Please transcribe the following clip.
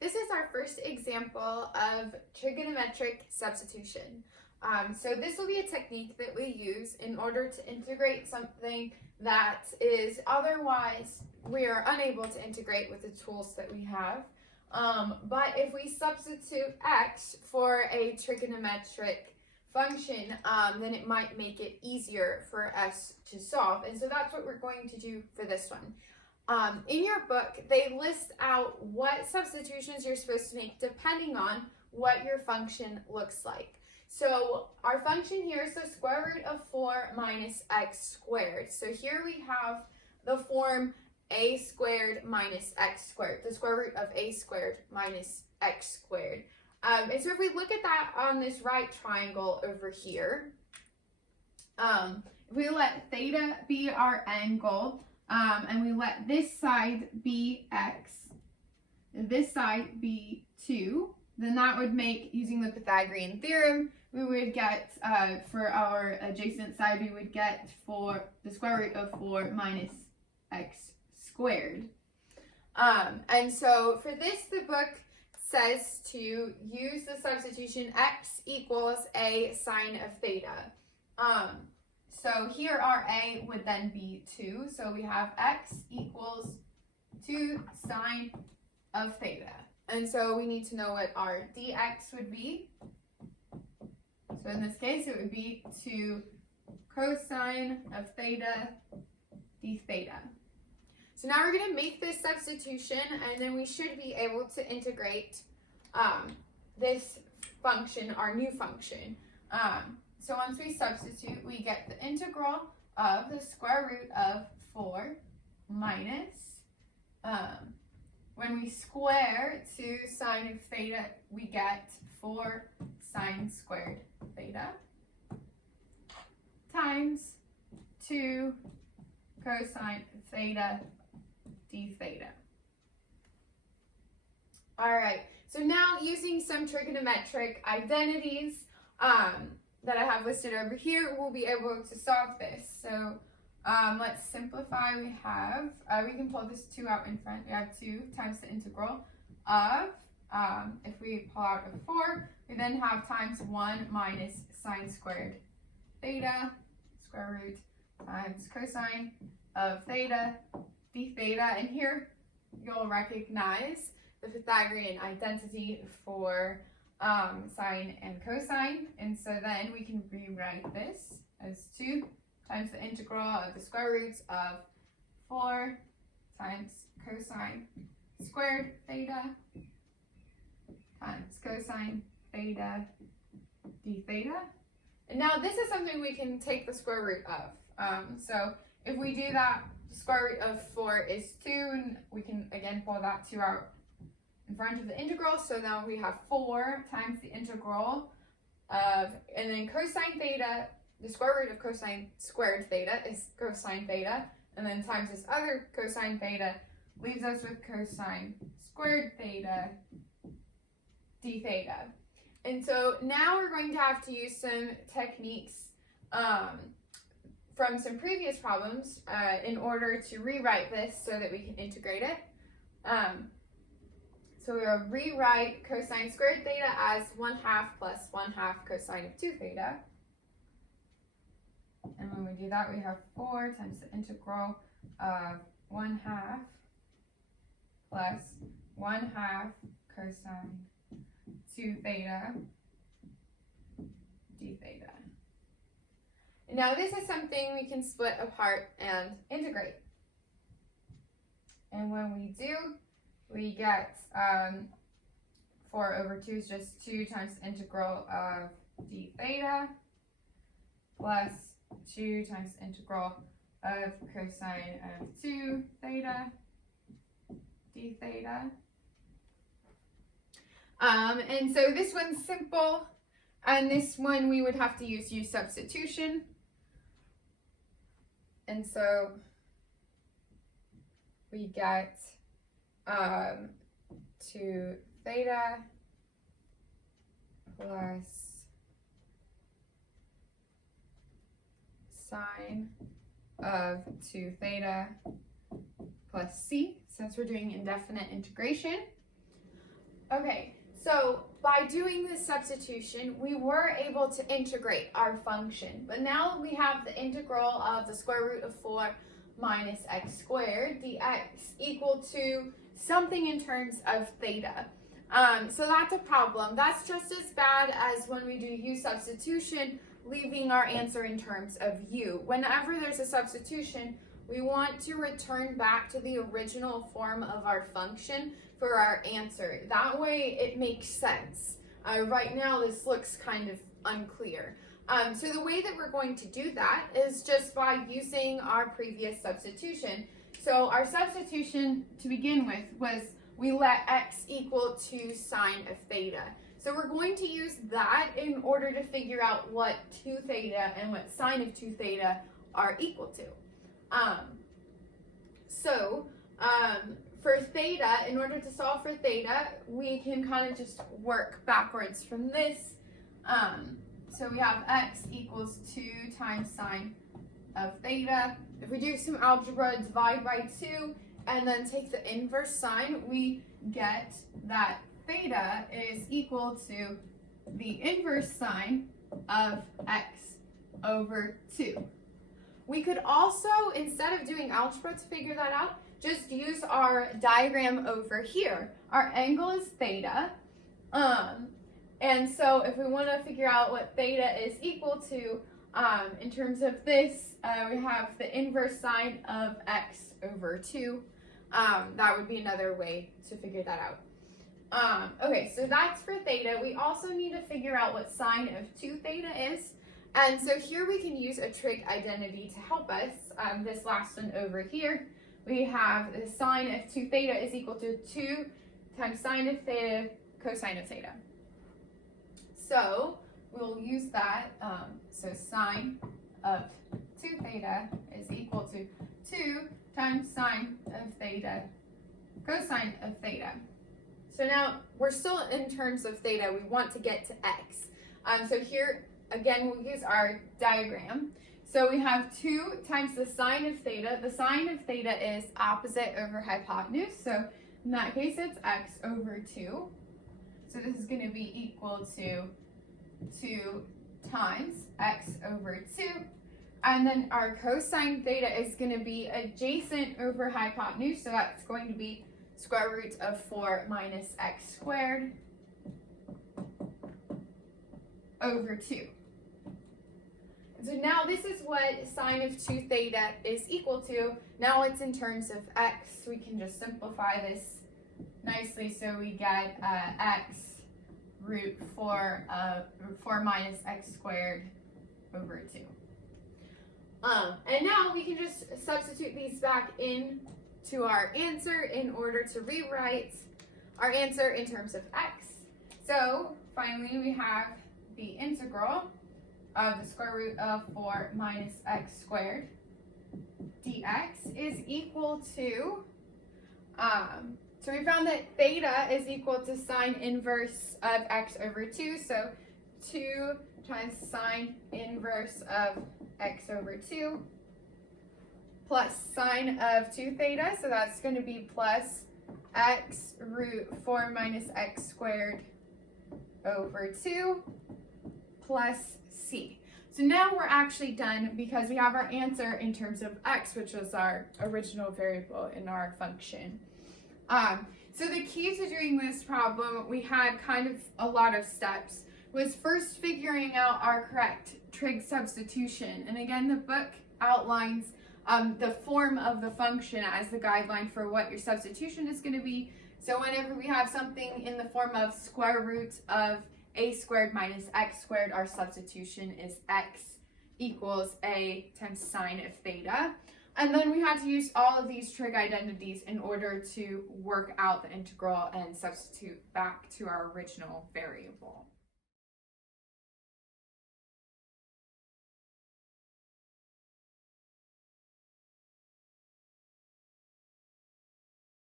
This is our first example of trigonometric substitution. So this will be a technique that we use in order to integrate something that is otherwise we are unable to integrate with the tools that we have. But if we substitute x for a trigonometric function, then it might make it easier for us to solve. And so that's what we're going to do for this one. In your book, they list out what substitutions you're supposed to make depending on what your function looks like. So our function here is the square root of 4 minus x squared. So here we have the form a squared minus x squared, the square root of a squared minus x squared. And so if we look at that on this right triangle over here, if we let theta be our angle, and we let this side be x, and this side be 2, then that would make, using the Pythagorean theorem, we would get, for our adjacent side, we would get for the square root of 4 minus x squared. And so for this, the book says to use the substitution x equals a sine of theta. So here our a would then be 2. So we have x equals 2 sine of theta. And so we need to know what our dx would be. So in this case, it would be 2 cosine of theta d theta. So now we're going to make this substitution, and then we should be able to integrate this function, our new function. So once we substitute, we get the integral of the square root of 4 minus, when we square 2 sine of theta, we get 4 sine squared theta times 2 cosine theta d theta. All right, so now using some trigonometric identities, that I have listed over here, we'll be able to solve this. So let's simplify. We have, we can pull this 2 out in front. We have 2 times the integral of, if we pull out a 4, we then have times 1 minus sine squared theta, square root, times cosine of theta, d theta. And here you'll recognize the Pythagorean identity for sine and cosine, and so then we can rewrite this as 2 times the integral of the square roots of 4 times cosine squared theta times cosine theta d theta. And now this is something we can take the square root of. So if we do that, the square root of 4 is 2, and we can again pull that 2 out in front of the integral. So now we have 4 times the integral of, and then cosine theta, the square root of cosine squared theta is cosine theta, and then times this other cosine theta leaves us with cosine squared theta d theta. And so now we're going to have to use some techniques from some previous problems in order to rewrite this so that we can integrate it. So we'll rewrite cosine squared theta as 1/2 plus 1/2 cosine of 2 theta. And when we do that, we have 4 times the integral of 1/2 plus 1/2 cosine 2 theta d theta. And now this is something we can split apart and integrate. And when we do, we get 4 over 2 is just 2 times the integral of d theta plus 2 times the integral of cosine of 2 theta d theta. And so this one's simple, and this one we would have to use substitution. And so we get 2 theta plus sine of 2 theta plus c, since we're doing indefinite integration. Okay, so by doing this substitution, we were able to integrate our function, but now we have the integral of the square root of 4 minus x squared dx equal to something in terms of theta. So that's a problem. That's just as bad as when we do u substitution, leaving our answer in terms of u. Whenever there's a substitution, we want to return back to the original form of our function for our answer. That way it makes sense. Right now this looks kind of unclear. So the way that we're going to do that is just by using our previous substitution. So our substitution to begin with was we let x equal to sine of theta. So we're going to use that in order to figure out what 2 theta and what sine of 2 theta are equal to. For theta, in order to solve for theta, we can kind of just work backwards from this. So we have x equals 2 times sine of theta. If we do some algebra, divide by 2, and then take the inverse sine, we get that theta is equal to the inverse sine of x over 2. We could also, instead of doing algebra to figure that out, just use our diagram over here. Our angle is theta, and so if we want to figure out what theta is equal to, in terms of this, we have the inverse sine of x over 2. That would be another way to figure that out. Okay, so that's for theta. We also need to figure out what sine of 2 theta is. And so here we can use a trig identity to help us. This last one over here, we have the sine of 2 theta is equal to 2 times sine of theta cosine of theta. So we'll use that. So sine of 2 theta is equal to 2 times sine of theta cosine of theta. So now we're still in terms of theta. We want to get to x. So here again we'll use our diagram. So we have 2 times the sine of theta. The sine of theta is opposite over hypotenuse. So in that case it's x over 2. So this is going to be equal to 2 times x over 2. And then our cosine theta is going to be adjacent over hypotenuse. So that's going to be square root of 4 minus x squared over 2. So now this is what sine of 2 theta is equal to. Now it's in terms of x. We can just simplify this nicely. So we get x root 4 minus x squared over 2. And now we can just substitute these back into our answer in order to rewrite our answer in terms of x. So finally we have the integral of the square root of 4 minus x squared dx is equal to, so we found that theta is equal to sine inverse of x over 2, so 2 times sine inverse of x over 2 plus sine of 2 theta, so that's going to be plus x root 4 minus x squared over 2 plus c. So now we're actually done because we have our answer in terms of x, which was our original variable in our function. So the key to doing this problem, we had kind of a lot of steps, was first figuring out our correct trig substitution. And again, the book outlines the form of the function as the guideline for what your substitution is going to be. So whenever we have something in the form of square root of a squared minus x squared, our substitution is x equals a times sine of theta. And then we had to use all of these trig identities in order to work out the integral and substitute back to our original variable.